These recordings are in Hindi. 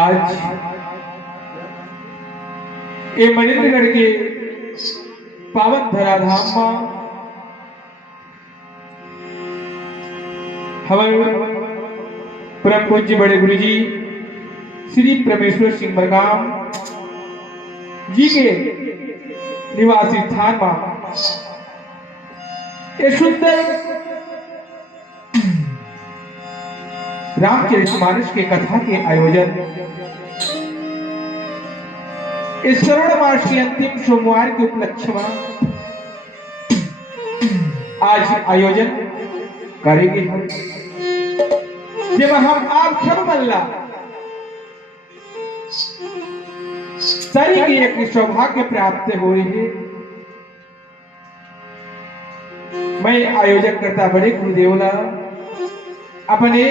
आज ये मणिंद्रगढ़ के पावन धराधाम में हमारे परम पूज्य बड़े गुरु जी श्री परमेश्वर सिंह बरगाम जी के निवासी स्थान में ये सुंदर रामचरितमानस के कथा के आयोजन इस श्रावण मास के अंतिम सोमवार के उपलक्ष्य में आज आयोजन करेंगे हम जब हम आप सब मल्ला सरी की एक सौभाग्य प्राप्त हुए हैं। मैं आयोजन करता बड़े गुरुदेवला अपने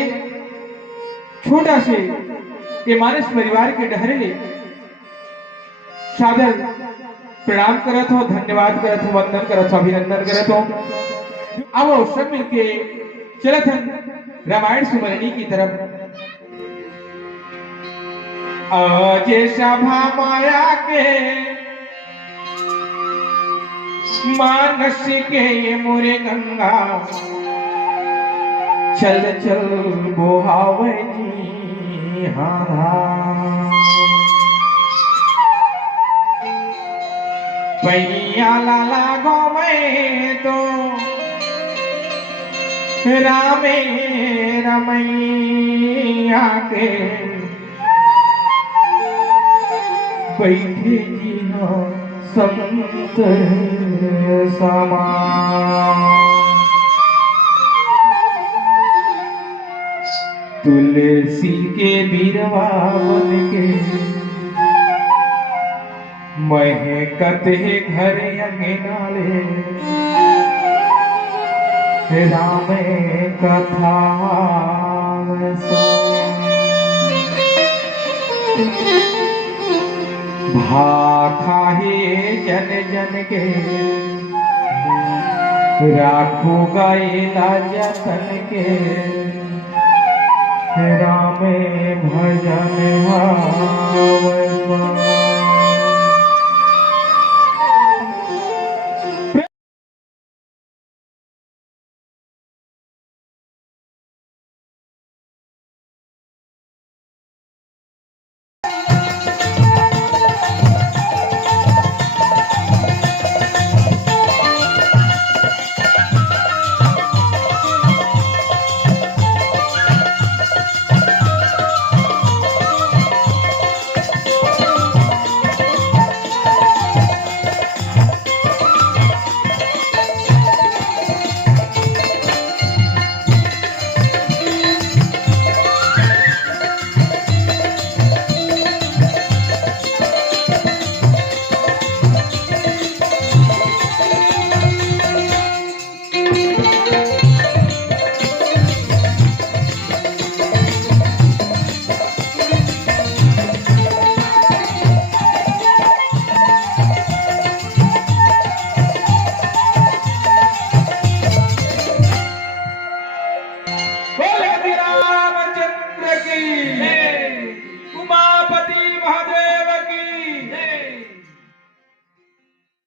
छोटा से ये मानस परिवार के डहरे सादर प्रणाम करत हो, धन्यवाद करत हो, वंदन करत हो, अभिनंदन करत हो। अब सब मिलके चलत हैं रामायण सुमरणी की तरफ। आज सभा माया के मानस के मोरे गंगा चल चल बोहावनी हाँ पैया लाला गोवे तो रामे रमैया के बैठे जी संत समा तुलसी के बिरवा बन के महकत है घर अंगनाले राम कथा भाखा है जन जन के राखो गैला जतन के राम भजन